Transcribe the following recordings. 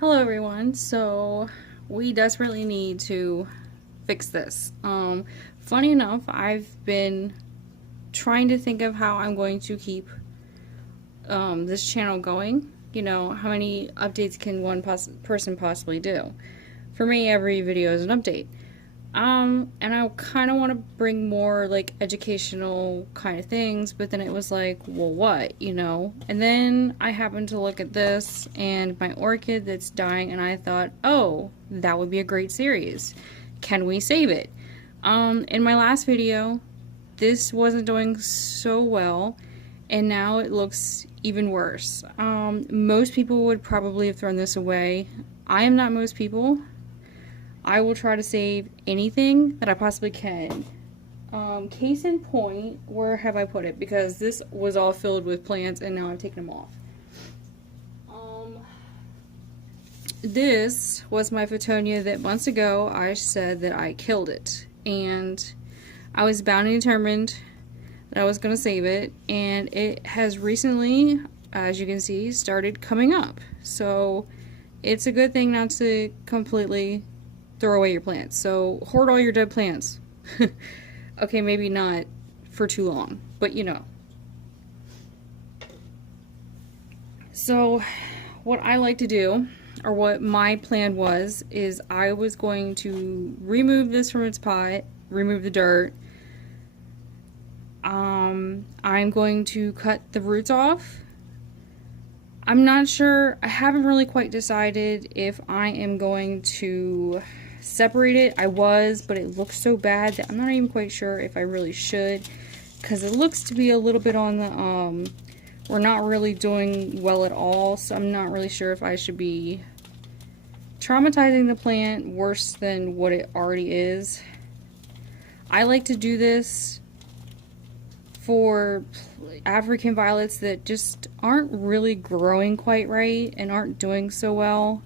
Hello everyone. So we desperately need to fix this. Funny enough, I've been trying to think of how I'm going to keep this channel going. You know, how many updates can one person possibly do? For me, every video is an update. And I kind of want to bring more like educational kind of things, but then it was like, well, what, you know? And then I happened to look at this and my orchid that's dying, and I thought, oh, that would be a great series. Can we save it? In my last video, this wasn't doing so well, and now it looks even worse. Most people would probably have thrown this away. I am not most people. I will try to save anything that I possibly can. Case in point, where have I put it? Because this was all filled with plants and now I've taken them off. This was my Photonia that months ago I said that I killed it. And I was bound and determined that I was going to save it. And it has recently, as you can see, started coming up. So it's a good thing not to completely throw away your plants. So hoard all your dead plants. Okay, maybe not for too long, but you know. So what I like to do, or what my plan was, is I was going to remove this from its pot, remove the dirt. I'm going to cut the roots off. I'm not sure, I haven't really quite decided if I am going to separate it. I was, but it looks so bad that I'm not even quite sure if I really should, because it looks to be a little bit on the we're not really doing well at all, so I'm not really sure if I should be traumatizing the plant worse than what it already is. I like to do this for African violets that just aren't really growing quite right and aren't doing so well.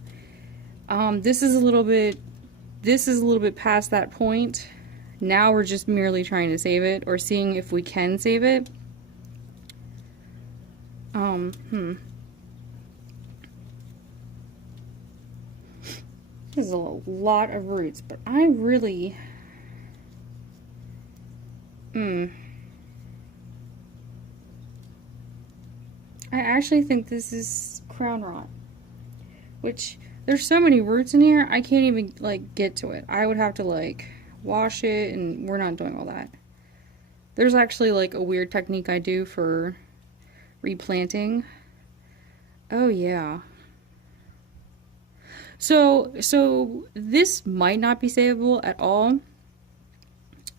This is a little bit past that point. Now we're just merely trying to save it, or seeing if we can save it. This is a lot of roots, but I really I actually think this is crown rot, which there's so many roots in here, I can't even like get to it. I would have to like wash it, and we're not doing all that. There's actually like a weird technique I do for replanting. Oh yeah. So this might not be savable at all.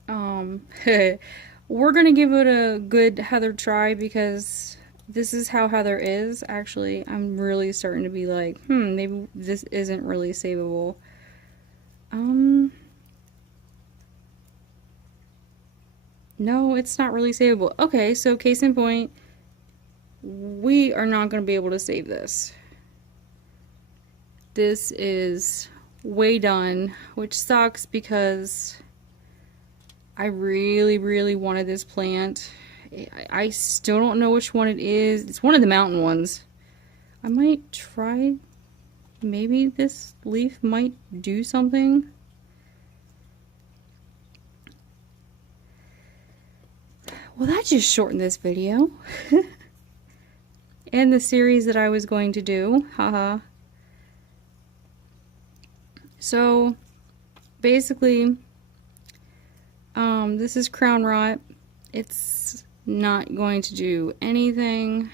We're gonna give it a good Heather try, because this is how Heather is. Actually, I'm really starting to be like, maybe this isn't really savable. No, it's not really savable. Okay, so case in point, we are not going to be able to save this. This is way done, which sucks because I really, really wanted this plant. I still don't know which one it is. It's one of the mountain ones. I might try, maybe this leaf might do something. Well, that just shortened this video. And the series that I was going to do. Haha. So, basically, this is crown rot. It's not going to do anything,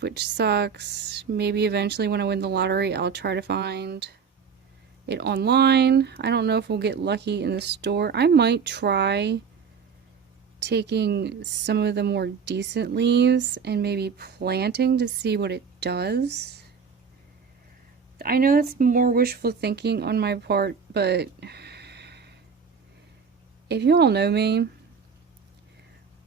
which sucks. Maybe eventually when I win the lottery, I'll try to find it online. I don't know if we'll get lucky in the store. I might try taking some of the more decent leaves and maybe planting to see what it does. I know that's more wishful thinking on my part, but if you all know me,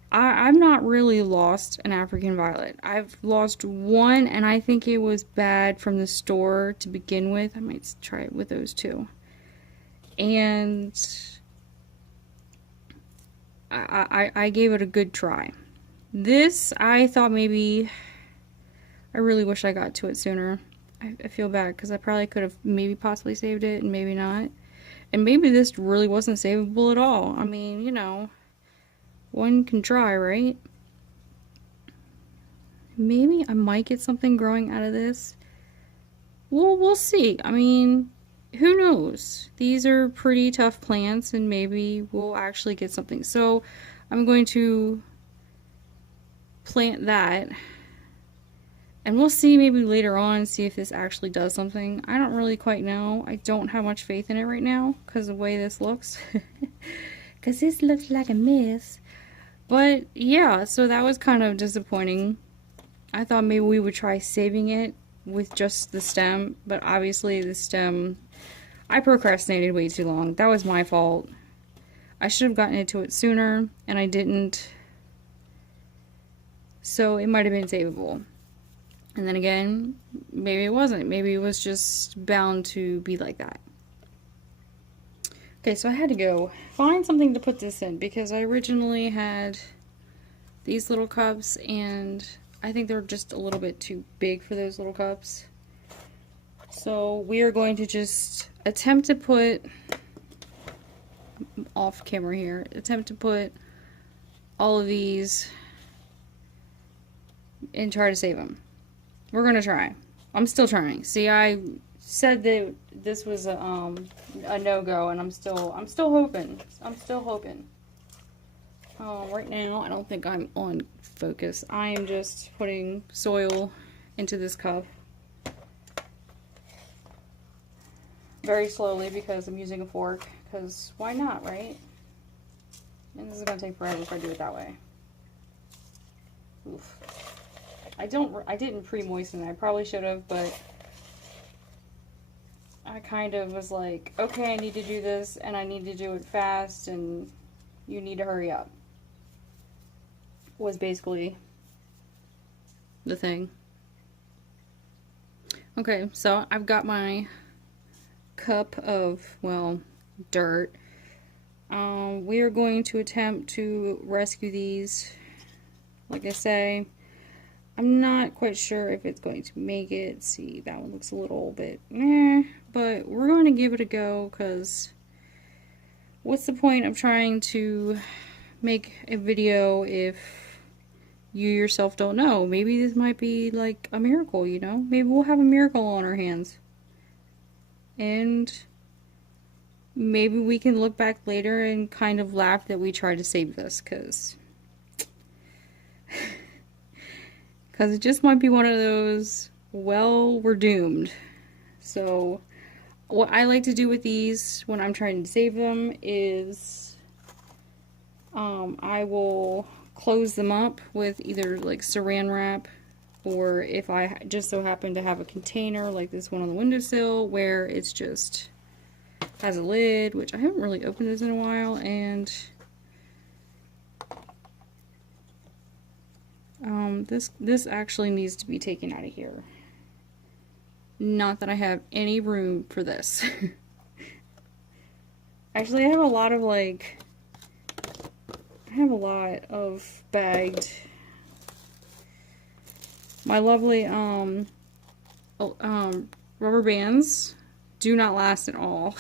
I'm not really lost an African violet. I've lost one, and I think it was bad from the store to begin with. I might try it with those too. And I gave it a good try. This, I thought maybe, I really wish I got to it sooner. I feel bad because I probably could have maybe possibly saved it and maybe not. And maybe this really wasn't savable at all. I mean, you know, one can try, right? Maybe I might get something growing out of this. Well, we'll see. I mean, who knows? These are pretty tough plants and maybe we'll actually get something. So I'm going to plant that and we'll see maybe later on, see if this actually does something. I don't really quite know. I don't have much faith in it right now because of the way this looks. Because this looks like a mess. But yeah, so that was kind of disappointing. I thought maybe we would try saving it with just the stem, but obviously the stem, I procrastinated way too long. That was my fault. I should have gotten into it sooner, and I didn't. So it might have been savable. And then again, maybe it wasn't. Maybe it was just bound to be like that. Okay, so I had to go find something to put this in because I originally had these little cups and I think they're just a little bit too big for those little cups. So we are going to just attempt to put, off camera here, attempt to put all of these and try to save them. We're going to try. I'm still trying. See, I said that this was a no-go and I'm still hoping. I'm still hoping. Right now, I don't think I'm on focus. I am just putting soil into this cup very slowly because I'm using a fork, because why not, right? And this is going to take forever if I do it that way. Oof. I didn't pre-moisten it. I probably should have, but I kind of was like, okay, I need to do this and I need to do it fast and you need to hurry up. Was basically the thing. Okay, so I've got my cup of, well, dirt. We are going to attempt to rescue these. Like I say, I'm not quite sure if it's going to make it. See, that one looks a little bit meh, but we're going to give it a go because what's the point of trying to make a video if you yourself don't know? Maybe this might be like a miracle, you know? Maybe we'll have a miracle on our hands. And maybe we can look back later and kind of laugh that we tried to save this, because it just might be one of those, well, we're doomed. So what I like to do with these when I'm trying to save them is I will close them up with either like saran wrap, or if I just so happen to have a container like this one on the windowsill where it's just has a lid, which I haven't really opened this in a while, and this actually needs to be taken out of here. Not that I have any room for this. Actually, I have a lot of bagged. My lovely rubber bands do not last at all.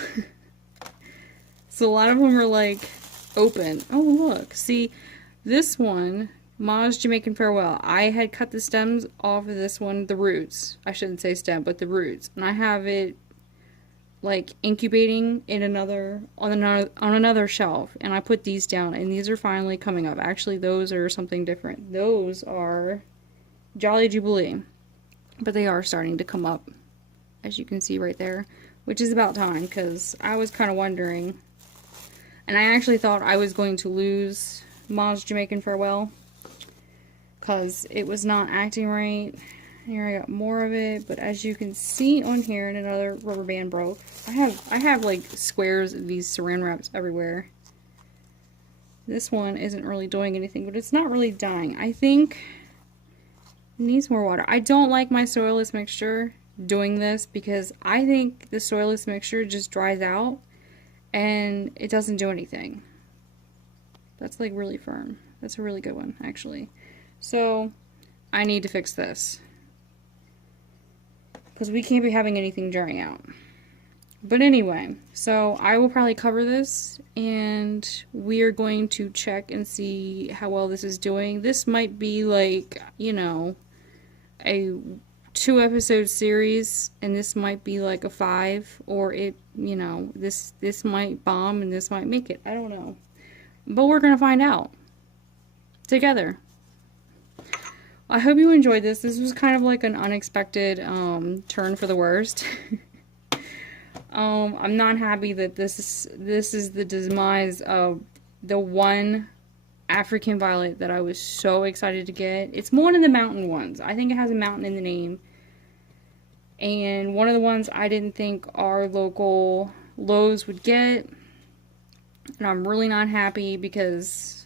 So a lot of them are like open. Oh look, see this one, Ma's Jamaican Farewell. I had cut the stems off of this one, the roots. I shouldn't say stem, but the roots. And I have it like incubating in on another shelf, and I put these down and these are finally coming up. Actually, those are something different. Those are Jolly Jubilee, but they are starting to come up, as you can see right there, which is about time, because I was kind of wondering, and I actually thought I was going to lose Ma's Jamaican Farewell because it was not acting right. Here I got more of it, but as you can see on here, and another rubber band broke. I have like squares of these saran wraps everywhere. This one isn't really doing anything, but it's not really dying. I think it needs more water. I don't like my soilless mixture doing this because I think the soilless mixture just dries out and it doesn't do anything. That's like really firm. That's a really good one, actually. So I need to fix this. because we can't be having anything drying out. But anyway, so I will probably cover this, and we are going to check and see how well this is doing. This might be like, you know, a 2-episode series, and this might be like a 5, or it, you know, this might bomb and this might make it. I don't know. But we're going to find out together. I hope you enjoyed this. This was kind of like an unexpected turn for the worst. I'm not happy that this is the demise of the one African violet that I was so excited to get. It's one of the mountain ones. I think it has a mountain in the name. And one of the ones I didn't think our local Lowe's would get. And I'm really not happy because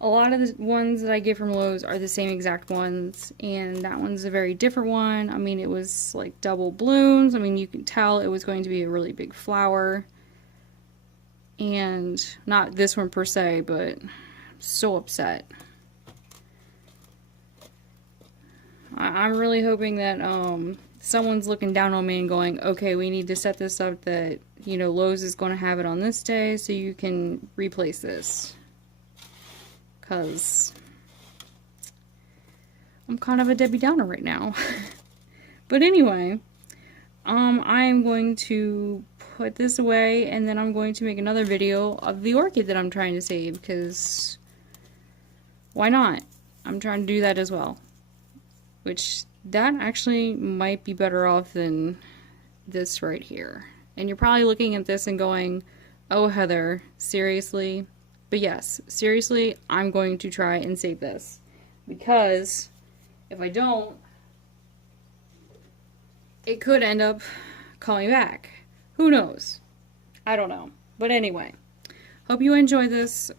a lot of the ones that I get from Lowe's are the same exact ones, and that one's a very different one. I mean, it was like double blooms. I mean, you can tell it was going to be a really big flower. And not this one per se, but I'm so upset. I'm really hoping that someone's looking down on me and going, okay, we need to set this up that, you know, Lowe's is going to have it on this day so you can replace this. Because I'm kind of a Debbie Downer right now. But anyway, I'm going to put this away, and then I'm going to make another video of the orchid that I'm trying to save, because why not? I'm trying to do that as well. Which, that actually might be better off than this right here. And you're probably looking at this and going, oh Heather, seriously? But yes, seriously, I'm going to try and save this. Because if I don't, it could end up coming back. Who knows? I don't know. But anyway, hope you enjoy this.